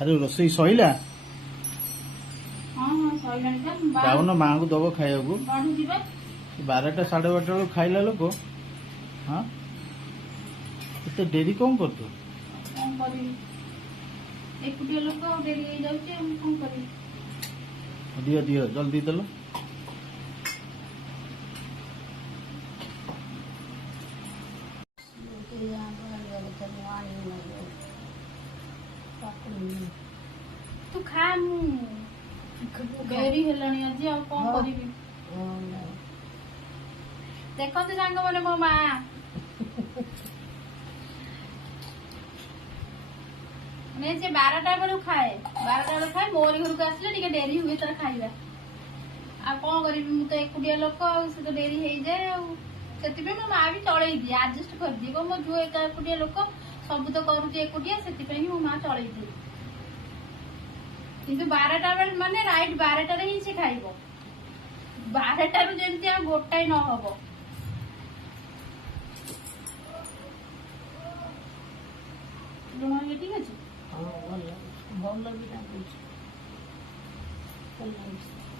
अरे रोसई सईला हाँ हाँ सईलानी पा जाऊन माँ को दब खाया बाढ़ू जीवा 12टा 12:30 बेलू खाइला लोक हाँ एत डेरी कौन कर तू कौन करी एकुटिया लोक डेरी हो जाଉଛି हम कौन करी दियो दियो जल्दी दल तू खा मु डेरी हेलानी आज आ कौन करी देखो तो सांग मैंने मो माँ मैं से 12टा बेलू खाए 12टा बेलू खाए मोरी घर को आसले टिके डेरी हुए तर खाइबा आ कौन करी मु तो एकुटिया लोक से तो डेरी हो जाए से मो माँ भी चलई दिए आडजस्ट कर दिए मो झुआ एकुटिया लोक सब तो करुचे एकुटिया से मो माँ चलई दिए किंतु 12टा बेल माने राइट 12टारे ही से खाइबो 12टारू जेमती आ गोटाई न हबो लुण ठीक अच्छे ଭଲ ବି ଲାଗୁଛି ଭଲ ଲାଗୁଛି